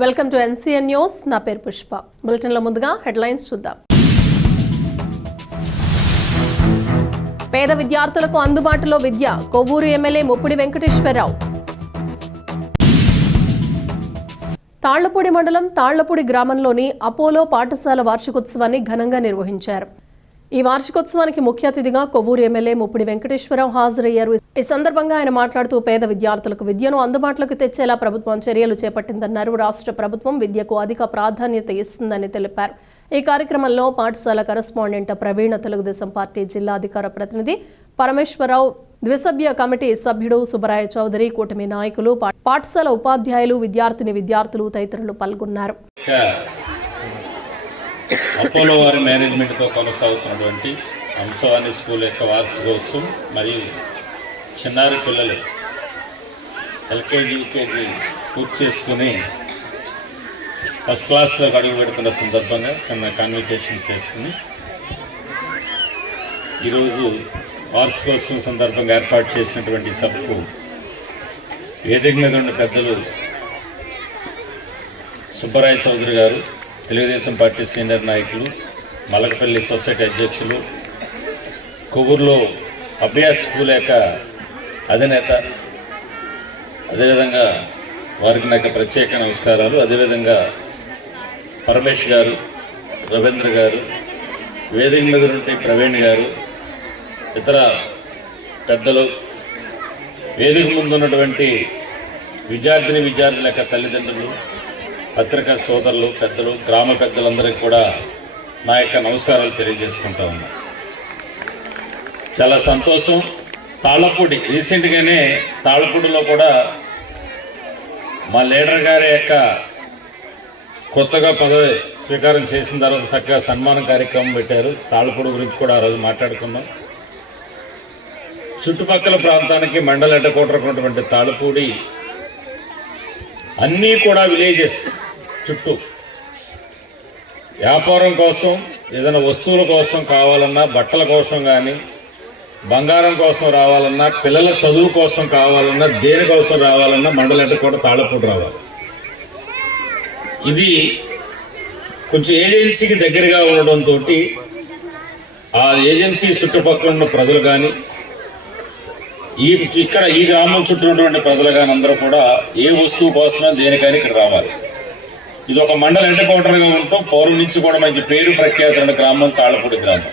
Welcome to NCN news. నా పేరు పుష్ప. బులెటిన్ల ముందుగా హెడ్లైన్స్ చూద్దాం. పేద విద్యార్థులకు అందుబాటులో విద్య, కొవ్వూరు ఎమ్మెల్యే ముప్పిడి వెంకటేశ్వరరావు. తాళ్లపూడి మండలం తాళ్లపూడి గ్రామంలోని అపోలో పాఠశాల వార్షికోత్సవాన్ని ఘనంగా నిర్వహించారు. ఈ వార్షికోత్సవానికి ముఖ్య అతిథిగా కొవ్వూరు ఎమ్మెల్యే ముప్పిడి వెంకటేశ్వరరావు హాజరయ్యారు. ఈ సందర్భంగా ఆయన మాట్లాడుతూ పేద విద్యార్థులకు విద్యను అందుబాటులోకి తెచ్చేలా ప్రభుత్వం చర్యలు చేపట్టిందన్నారు. రాష్ట్ర ప్రభుత్వం విద్యకు అధిక ప్రాధాన్యత ఇస్తుందని తెలిపారు. ఈ కార్యక్రమంలో పాఠశాల కరెస్పాండెంట్ ప్రవీణ, తెలుగుదేశం పార్టీ జిల్లా అధికార ప్రతినిధి పరమేశ్వరరావు, ద్విసభ్య కమిటీ సభ్యుడు సుబ్బరాయ చౌదరి, కూటమి నాయకులు, పాఠశాల ఉపాధ్యాయులు, విద్యార్థులు తదితరులు పాల్గొన్నారు. అపోలో వారి మేనేజ్మెంట్తో కొనసాగుతున్నటువంటి హంసవాణి స్కూల్ యొక్క వార్షికోత్సవం మరియు చిన్నారి పిల్లలు ఎల్కేజీ యూకేజీ పూర్తి చేసుకుని ఫస్ట్ క్లాస్లో అడుగు పెడుతున్న సందర్భంగా చిన్న కాన్వికేషన్స్ చేసుకుని ఈరోజు వార్షికోత్సవం సందర్భంగా ఏర్పాటు చేసినటువంటి సభకు వేదిక మీద ఉన్న పెద్దలు సుబ్బరాయ చౌదరి గారు, తెలుగుదేశం పార్టీ సీనియర్ నాయకులు, మలకపల్లి సొసైటీ అధ్యక్షులు, కొవ్వూరులో అభ్యాస్ స్కూల్ యొక్క అధినేత, అదేవిధంగా వారికి నాకు ప్రత్యేక నమస్కారాలు. అదేవిధంగా పరమేష్ గారు, రవీంద్ర గారు, వేదిక మీద ఉంటే ప్రవీణ్ గారు, ఇతర పెద్దలు, వేదిక ముందున్నటువంటి విద్యార్థుల యొక్క తల్లిదండ్రులు, పత్రికా సోదరులు, పెద్దలు, గ్రామ పెద్దలందరికీ కూడా నా యొక్క నమస్కారాలు తెలియజేసుకుంటా ఉన్నా. చాలా సంతోషం. తాళ్లపూడి రీసెంట్గానే తాళ్లపూడిలో కూడా మా లీడర్ గారి యొక్క కొత్తగా పదవి స్వీకారం చేసిన తర్వాత చక్కగా సన్మాన కార్యక్రమం పెట్టారు. తాళ్లపూడి గురించి కూడా ఆ రోజు మాట్లాడుకున్నాం. చుట్టుపక్కల ప్రాంతానికి మండల హెడ్‌క్వార్టర్ ఉన్నటువంటి తాళ్లపూడి అన్నీ కూడా విలేజెస్ చుట్టూ వ్యాపారం కోసం, ఏదైనా వస్తువుల కోసం కావాలన్నా, బట్టల కోసం కానీ, బంగారం కోసం రావాలన్నా, పిల్లల చదువు కోసం కావాలన్నా, దేనికోసం రావాలన్నా మండల హెడ్‌క్వార్టర్ తాళ్లపూడి రావాలి. ఇది కొంచెం ఏజెన్సీకి దగ్గరగా ఉండడంతో ఆ ఏజెన్సీ చుట్టుపక్కల ఉన్న ప్రజలు కానీ, ఇక్కడ ఈ గ్రామం చుట్టూ ఉన్నటువంటి ప్రజలు కానీ అందరూ కూడా ఏ వస్తువు కోసమే దేనికైనా ఇక్కడ రావాలి. ఇది ఒక మండల హెడ్‌క్వార్టర్గా ఉంటూ పూర్వం నుంచి కూడా మంచి పేరు ప్రఖ్యాతున్న గ్రామం తాళ్లపూడి గ్రామం.